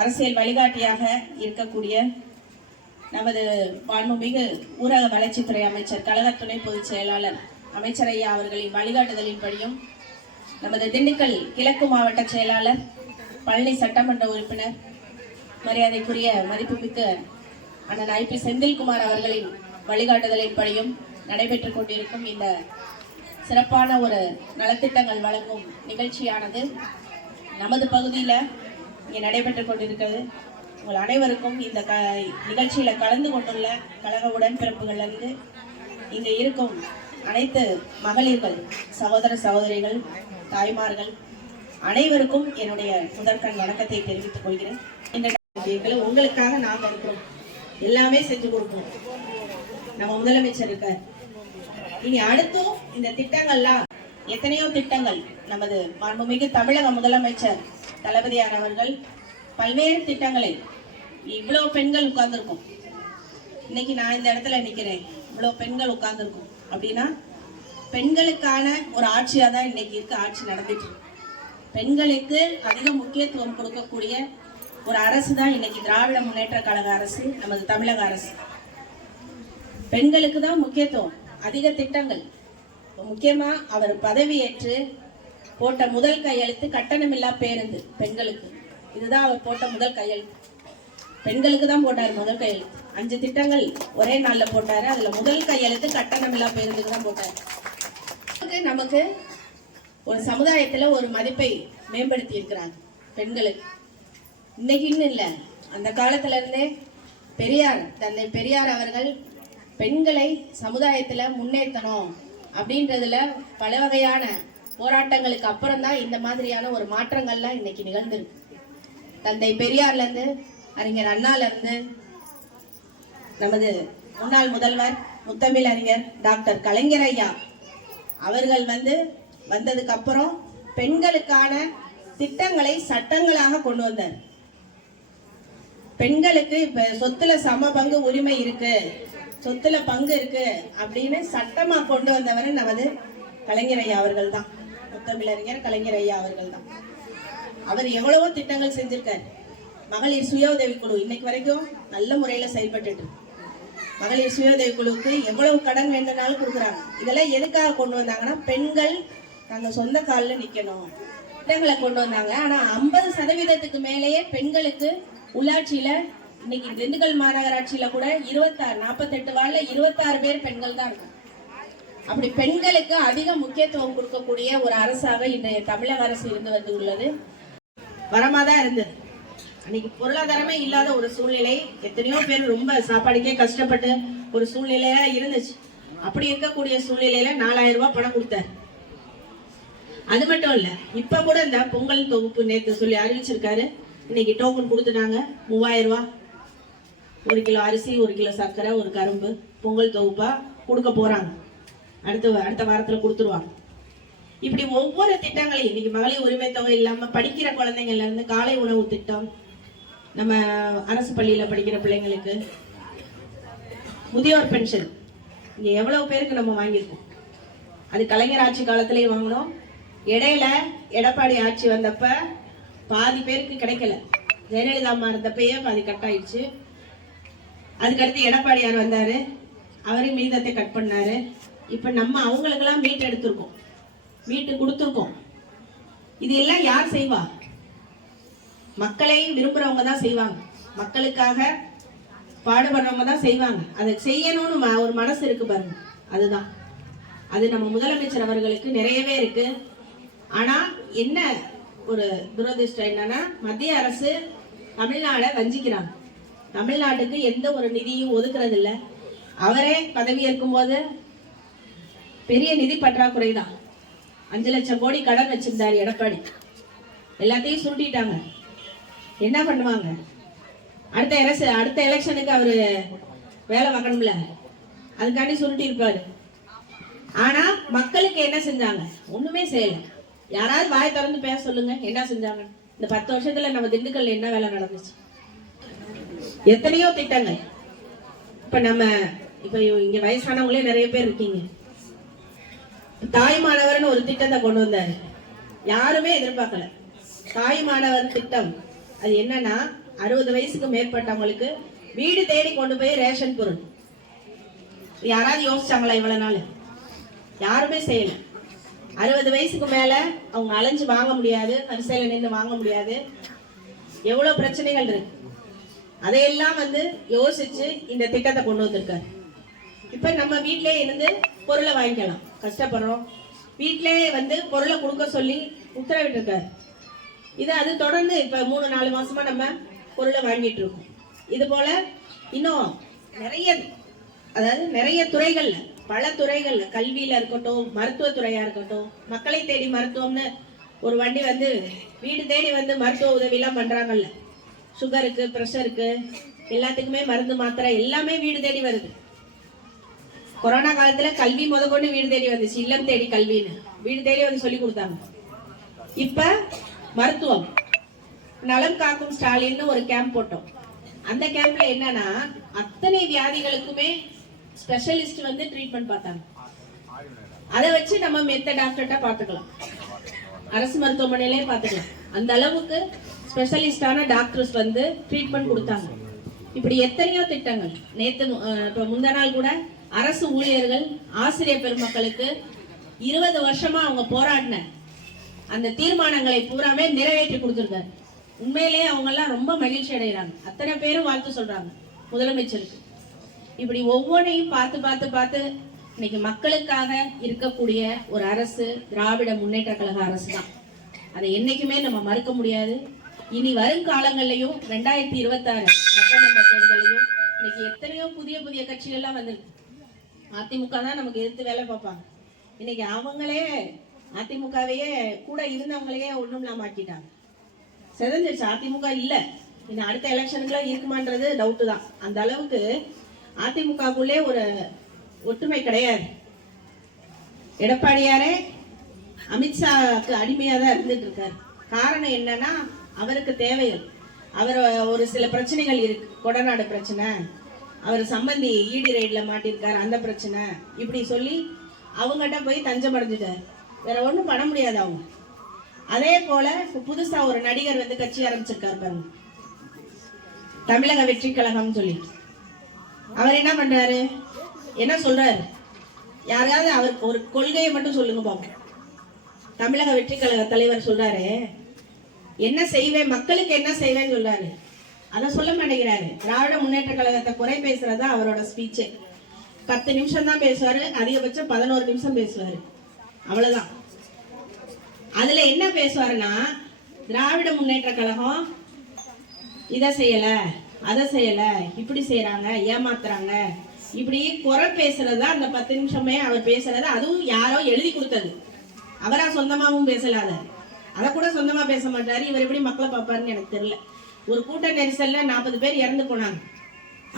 அரசியல் வழிகாட்டியாக இருக்கக்கூடிய நமது மாண்புமிகு ஊரக வளர்ச்சித்துறை அமைச்சர் கழக துணை பொதுச் செயலாளர் அமைச்சர் ஐயா அவர்களின் வழிகாட்டுதலின்படியும் நமது திண்டுக்கல் கிழக்கு மாவட்ட செயலாளர் பழனி சட்டமன்ற உறுப்பினர் மரியாதைக்குரிய மதிப்புமிக்க அண்ணன் ஐபி செந்தில்குமார் அவர்களின் வழிகாட்டுதலின்படியும் நடைபெற்றுக் கொண்டிருக்கும் இந்த சிறப்பான ஒரு நலத்திட்டங்கள் வழங்கும் நிகழ்ச்சியானது நமது பகுதியில் இங்கே நடைபெற்றுக் கொண்டிருக்கிறது. உங்கள் அனைவருக்கும் இந்த நிகழ்ச்சியில் கலந்து கொண்டுள்ள கழக உடன்பிறப்புகளிலிருந்து இங்கே இருக்கும் அனைத்து மகளிர்கள், சகோதர சகோதரிகள், தாய்மார்கள் அனைவருக்கும் என்னுடைய முதற்கண் வணக்கத்தை தெரிவித்துக் கொள்கிறேன். இந்த உங்களுக்காக நாங்கள் இருக்கிறோம், எல்லாமே செஞ்சு கொடுப்போம். நம்ம முதலமைச்சர் இருக்கார். இனி அடுத்தும் இந்த திட்டங்கள்லாம் எத்தனையோ திட்டங்கள் நமது மாண்புமிகு தமிழக முதலமைச்சர் தளபதியார் அவர்கள் பல்வேறு திட்டங்களை, இவ்வளவு பெண்கள் உட்கார்ந்துருக்கும். இன்னைக்கு நான் இந்த இடத்துல நிக்கிறேன், இவ்வளவு பெண்கள் உட்கார்ந்துருக்கும் அப்படின்னா பெண்களுக்கான ஒரு ஆட்சியா தான் இன்னைக்கு இருக்க ஆட்சி நடந்துட்டு. பெண்களுக்கு அதிக முக்கியத்துவம் கொடுக்கக்கூடிய ஒரு அரசு தான் இன்னைக்கு திராவிட முன்னேற்ற கழக அரசு, நமது தமிழக அரசு. பெண்களுக்கு தான் முக்கியத்துவம், அதிக திட்டங்கள். முக்கியமா அவர் பதவியேற்று போட்ட முதல் கையெழுத்து கட்டணமில்லா பேருந்து பெண்களுக்கு. இதுதான் அவர் போட்ட முதல் கையெழுத்து. பெண்களுக்கு தான் போட்டார் முதல் கையெழுத்து. 5 திட்டங்கள் ஒரே நாள்ல போட்டாரு. அதுல முதல் கையெழுத்து கட்டணமில்லா பேருந்துக்கு தான் போட்டாரு. நமக்கு ஒரு சமுதாயத்துல ஒரு மதிப்பை மேம்படுத்தி இருக்கிறாங்க பெண்களுக்கு. இன்னைக்குன்னு இல்ல, அந்த காலத்துல இருந்தே பெரியார், தந்தை பெரியார் அவர்கள் பெண்களை சமுதாயத்துல முன்னேற்றணும் அப்படின்றதுல பல வகையான போராட்டங்களுக்கு அப்புறம் தான் இந்த மாதிரியான ஒரு மாற்றங்கள்லாம் இன்னைக்கு நிகழ்ந்திருக்கு. தந்தை பெரியார்ல இருந்து, அறிஞர் அண்ணால இருந்து, நமது முன்னாள் முதல்வர் முத்தமிழ் அறிஞர் டாக்டர் கலைஞர் ஐயா அவர்கள் வந்ததுக்கு அப்புறம் பெண்களுக்கான திட்டங்களை சட்டங்களாக கொண்டு வந்தார். பெண்களுக்கு இப்ப சொத்துல சம பங்கு உரிமை இருக்கு, சொத்துல பங்கு இருக்கு அப்படின்னு சட்டமா கொண்டு வந்தவர் நமது கலைஞர் ஐயா அவர்கள் தான். முத்தமிழறிஞர் கலைஞர் ஐயா அவர்கள் தான். அவர் எவ்வளவோ திட்டங்கள் செஞ்சிருக்காரு. மகளிர் சுய உதவி குழு இன்னைக்கு வரைக்கும் நல்ல முறையில செயல்பட்டு. மகளிர் சுய உதவி குழுவுக்கு எவ்வளவு கடன் வேண்டும்னாலும் கொடுக்குறாங்க. இதெல்லாம் எதுக்காக கொண்டு வந்தாங்கன்னா பெண்கள் நாங்க சொந்த காலில் நிக்கணும் திட்டங்களை கொண்டு வந்தாங்க. ஆனா 50% மேலேயே பெண்களுக்கு உள்ளாட்சியில, இன்னைக்கு திண்டுக்கல் மாநகராட்சியில கூட 48 வார்டுல 26 பேர் பெண்கள் தான் இருக்கு. அப்படி பெண்களுக்கு அதிக முக்கியத்துவம் கொடுக்கக்கூடிய ஒரு அரசாக இன்றைய தமிழக அரசு இருந்து வந்து உள்ளது. வரமாதான் இருந்தது. அன்னைக்கு பொருளாதாரமே இல்லாத ஒரு சூழ்நிலை, எத்தனையோ பேர் ரொம்ப சாப்பாடுக்கே கஷ்டப்பட்டு ஒரு சூழ்நிலையா இருந்துச்சு. அப்படி இருக்கக்கூடிய சூழ்நிலையில 4000 ரூபாய் பணம் கொடுத்தாரு. அது மட்டும் இல்ல, இப்ப கூட இந்த பொங்கல் தொகுப்பு நேற்று சொல்லி அறிவிச்சிருக்காரு. இன்னைக்கு டோக்கன் கொடுத்துட்டாங்க 3000 ரூபாய். 1 கிலோ அரிசி, 1 கிலோ சர்க்கரை, ஒரு கரும்பு பொங்கல் தொகுப்பா கொடுக்க போறாங்க. அடுத்த வாரத்துல கொடுத்துருவாங்க. இப்படி ஒவ்வொரு திட்டங்களையும், இன்னைக்கு மகளிர் உரிமை தொகை இல்லாம படிக்கிற குழந்தைங்கள்ல இருந்து காலை உணவு திட்டம், நம்ம அரசு பள்ளியில படிக்கிற பிள்ளைங்களுக்கு முதியோர் பென்ஷன், இங்க எவ்வளவு பேருக்கு நம்ம வாங்கியிருக்கோம். அது கலைஞர் ஆட்சி காலத்திலேயே வாங்கினோம். இடையில எடப்பாடி ஆட்சி வந்தப்ப பாதி பேருக்கு கிடைக்கல. ஜெயலலிதா அம்மா இருந்தப்பயே பாதி கட் ஆயிடுச்சு. அதுக்கடுத்து எடப்பாடியார் வந்தாரு, அவரையும் மீதத்தை கட் பண்ணாரு. இப்ப நம்ம அவங்களுக்கெல்லாம் மீட் எடுத்திருக்கோம், மீட்டு கொடுத்துருக்கோம். இது எல்லாம் யார் செய்வா? மக்களை விரும்புறவங்க தான் செய்வாங்க, மக்களுக்காக பாடுபடுறவங்க தான் செய்வாங்க. அதை செய்யணும்னு ஒரு மனசு இருக்கு பாருங்க, அதுதான். அது நம்ம முதலமைச்சர் அவர்களுக்கு நிறையவே இருக்கு. ஆனா என்ன ஒரு துரதிர்ஷ்டம் என்னன்னா, மத்திய அரசு தமிழ்நாடை வஞ்சிக்கிறாங்க. தமிழ்நாட்டுக்கு எந்த ஒரு நிதியும் ஒதுக்குறது இல்லை. அவரே பதவி ஏற்கும் போது பெரிய நிதி பற்றாக்குறை தான். 5 லட்சம் கோடி கடன் வச்சிருந்தாரு எடப்பாடி. எல்லாத்தையும் சுருட்டிட்டாங்க. என்ன பண்ணுவாங்க? அடுத்த எலெக்ஷனுக்கு அவரு வேலை பார்க்கணும்ல, அதுக்காண்டி சுருட்டி இருப்பாரு. ஆனா மக்களுக்கு என்ன செஞ்சாங்க? ஒண்ணுமே செய்யல. யாராவது வாய் திறந்து பேச சொல்லுங்க, என்ன செஞ்சாங்க? இந்த 10 வருஷத்துல நம்ம திண்டுக்கல்ல என்ன வேலை நடந்துச்சு? எத்தனையோ திட்டங்கள். இப்ப இங்க வயசானவங்களே நிறைய பேர் இருக்கீங்க. தாய்மானவர்னு ஒரு திட்டத்தை கொண்டு வந்தாரு, யாருமே எதிர்பார்க்கல. தாய்மானவர் திட்டம் அது என்னன்னா, 60 வயசுக்கு மேற்பட்டவங்களுக்கு வீடு தேடி கொண்டு போய் ரேஷன் பொருள். யாராவது யோசிச்சாங்களா இவ்வளவு நாள்? யாருமே செய்யல. 60 வயசுக்கு மேல அவங்க அலைஞ்சு வாங்க முடியாது, வரிசையில நின்று வாங்க முடியாது. எவ்வளவு பிரச்சனைகள் இருக்கு. அதையெல்லாம் யோசிச்சு இந்த திட்டத்தை கொண்டு வந்திருக்காரு. இப்ப நம்ம வீட்டிலே இருந்து பொருளை வாங்கிக்கலாம். கஷ்டப்படுறோம், வீட்டிலே பொருளை கொடுக்க சொல்லி உத்தரவிட்டு இருக்காரு. அது தொடர்ந்து இப்ப 3-4 மாசமா நம்ம பொருளை வாங்கிட்டு இருக்கோம். இது போல இன்னும் நிறைய துறைகள்ல, பல துறைகள்ல, கல்வியில இருக்கட்டும், மருத்துவத்துறையா இருக்கட்டும், மக்களை தேடி மருத்துவம்னு ஒரு வண்டி வீடு தேடி மருத்துவ உதவி எல்லாம் பண்றாங்கல்ல. சுகருக்கு, பிரஷருக்கு, எல்லாத்துக்குமே மருந்து மாத்திரை எல்லாமே வீடு தேடி வருது. கொரோனா காலத்துல கல்வி முதற்கொண்டு வீடு தேடி வந்துச்சு. இல்லம் தேடி கல்வின்னு வீடு தேடி சொல்லி கொடுத்தாங்க. இப்ப மருத்துவம், நலம் காக்கும் ஸ்டாலின் ஒரு கேம்ப் போட்டோம். அந்த கேம்ப்ல என்னன்னா அத்தனை வியாதிகளுக்குமே ஸ்பெஷலிஸ்ட் ட்ரீட்மெண்ட் பார்த்தாங்க. அதை வச்சு நம்ம மெத்த டாக்டர்கிட்ட பாத்துக்கலாம், அரசு மருத்துவமனையிலே பாத்துக்கலாம். அந்த அளவுக்கு ஸ்பெஷலிஸ்டான டாக்டர்ஸ் ட்ரீட்மெண்ட் கொடுத்தாங்க. இப்படி எத்தனையோ திட்டங்கள். முந்தா நாள் கூட அரசு ஊழியர்கள், ஆசிரியர் பெருமக்களுக்கு 20 வருஷமா அவங்க போராடின அந்த தீர்மானங்களை பூராமே நிறைவேற்றி கொடுத்திருக்காரு. உண்மையிலேயே அவங்க எல்லாம் ரொம்ப மகிழ்ச்சி அடைகிறாங்க. அத்தனை பேரும் வாழ்த்து சொல்றாங்க முதலமைச்சருக்கு. இப்படி ஒவ்வொன்றையும் பார்த்து இன்னைக்கு மக்களுக்காக இருக்கக்கூடிய ஒரு அரசு திராவிட முன்னேற்ற கழக அரசு தான். அதை என்னைக்குமே நம்ம மறுக்க முடியாது. இனி வரும் காலங்கள்லயும் 2026 சட்டமன்ற தேர்தலையும் இன்னைக்கு எத்தனையோ புதிய கட்சிகள்லாம் வந்திருக்கு. அதிமுக தான் நமக்கு எதிர்த்து வேலை பார்ப்பாங்க. இன்னைக்கு அவங்களே அதிமுகவையே கூட இருந்தவங்களையே ஒண்ணும் இல்லாம ஆக்கிட்டாங்க. செதஞ்சிருச்சு. அதிமுக இல்ல. இன்னும் அடுத்த எலெக்ஷனுக்குலாம் இருக்குமான்றது டவுட் தான். அந்த அளவுக்கு அதிமுகக்குள்ளே ஒரு ஒற்றுமை கிடையாது. எடப்பாடியாரே அமித்ஷாக்கு அடிமையா தான் இருந்துட்டு இருக்காரு. காரணம் என்னன்னா அவருக்கு தேவைகள், அவர் ஒரு சில பிரச்சனைகள் இருக்கு. கொடநாடு பிரச்சனை, அவர் சம்பந்தி ஈடி ரைட்ல மாட்டிருக்காரு, அந்த பிரச்சனை, இப்படி சொல்லி அவங்ககிட்ட போய் தஞ்சம் அடைஞ்சிட்டாரு. வேற ஒண்ணும் பண்ண முடியாது அவங்க. அதே போல புதுசா ஒரு நடிகர் கட்சி ஆரம்பிச்சிருக்காரு பாருங்க, தமிழக வெற்றி கழகம் சொல்லி. அவர் என்ன பண்றாரு, என்ன சொல்றாரு? யாராவது அவருக்கு ஒரு கொள்கையை மட்டும் சொல்லுங்க பாப்போம். தமிழக வெற்றி கழக தலைவர் சொல்றாரு, என்ன செய்வேன், மக்களுக்கு என்ன செய்வேன்னு சொல்றாரு. அதை சொல்ல மாட்டேங்கிறாரு. திராவிட முன்னேற்ற கழகத்தை குறை பேசுறதா அவரோட ஸ்பீச்சு. 10 நிமிஷம் தான் பேசுவாரு, அதிகபட்சம் 11 நிமிஷம் பேசுவாரு, அவ்வளவுதான். அதுல என்ன பேசுவாருன்னா, திராவிட முன்னேற்ற கழகம் இதை செய்யல, அதை செய்யல, இப்படி செய்யறாங்க, ஏமாத்துறாங்க, இப்படி குறை பேசுறதா அந்த 10 நிமிஷமே அவர் பேசுறது. அதுவும் யாரோ எழுதி கொடுத்தது, அவரா சொந்தமாவும் பேசலாத. அதை கூட சொந்தமா பேச மாட்டாரு. இவர் எப்படி மக்களை பார்ப்பாருன்னு எனக்கு தெரியல. ஒரு கூட்ட நெரிசல்ல 40 பேர் இறந்து போனாங்க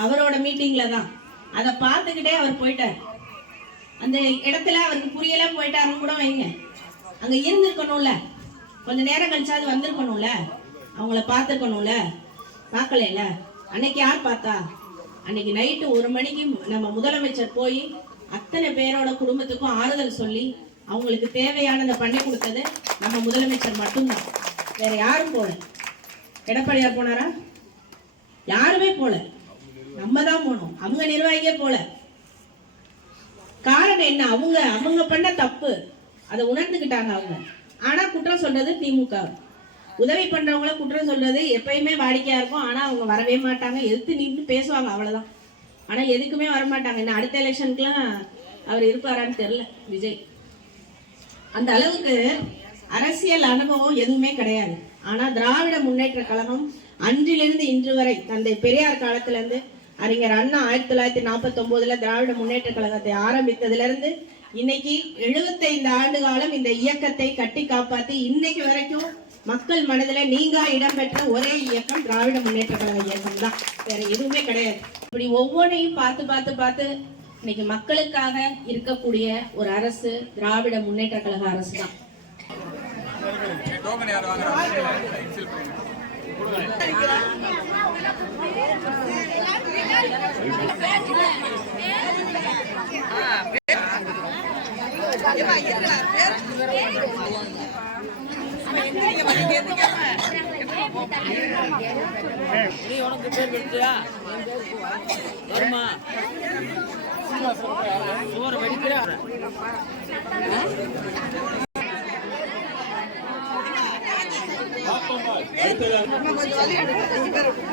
அவரோட மீட்டிங்ல தான். அதை பார்த்துக்கிட்டே அவர் போயிட்டார். அந்த இடத்துல அவருக்கு புரியல, போயிட்டாருன்னு கூட வைங்க. அங்க இருந்திருக்கணும்ல, கொஞ்ச நேரம் கழிச்சாது வந்திருக்கணும்ல, அவங்கள பார்த்துருக்கணும்ல, பார்க்கல. அன்னைக்கு யார் பார்த்தா? அன்னைக்கு நைட்டு 1 மணிக்கு நம்ம முதலமைச்சர் போய் அத்தனை பேரோட குடும்பத்துக்கும் ஆறுதல் சொல்லி அவங்களுக்கு தேவையானதை பண்ணி கொடுத்தது நம்ம முதலமைச்சர் மட்டும்தான். வேற யாரும் போல. எடப்பாடியார் போனாரா? யாருமே போல. நம்ம தான் போனோம். அவங்க நிர்வாகியே போல. காரணம் என்ன? அவங்க பண்ண தப்பு, அதை உணர்ந்துகிட்டாங்க அவங்க. ஆனா குற்றம் சொல்றது திமுக. உதவி பண்றவங்கள குற்றம் சொல்றது எப்பயுமே வாடிக்கையா இருக்கும். ஆனா அவங்க வரவே மாட்டாங்க, எதிர்த்து நின்று பேசுவாங்க, அவ்வளவுதான். ஆனா எதுக்குமே வரமாட்டாங்க. இன்னும் அடுத்த எலெக்ஷனுக்குலாம் அவர் இருப்பாரான்னு தெரியல விஜய். அந்த அளவுக்கு அரசியல் அனுபவம் எதுவுமே கிடையாது. ஆனா திராவிட முன்னேற்ற கழகம் அன்றிலிருந்து இன்று வரை, தந்தை பெரியார் காலத்துல இருந்து அறிஞர் அண்ணா 1949 திராவிட முன்னேற்ற கழகத்தை ஆரம்பித்ததுல இருந்து இன்னைக்கு 75 ஆண்டு காலம் இந்த இயக்கத்தை கட்டி காப்பாத்தி இன்னைக்கு வரைக்கும் மக்கள் மனதில் நீங்கா இடம்பெற்ற ஒரே இயக்கம் திராவிட முன்னேற்ற கழக இயக்கம் தான். வேற எதுவுமே கிடையாது. இப்படி ஒவ்வொன்றையும் பார்த்து இன்னைக்கு மக்களுக்காக இருக்கக்கூடிய ஒரு அரசு திராவிட முன்னேற்ற கழக அரசு தான். நீ உனக்கு பேர் வெடிச்சியா வருமா சோறு வெடிக்கிறா கொஞ்சம் வலி எடுக்கும்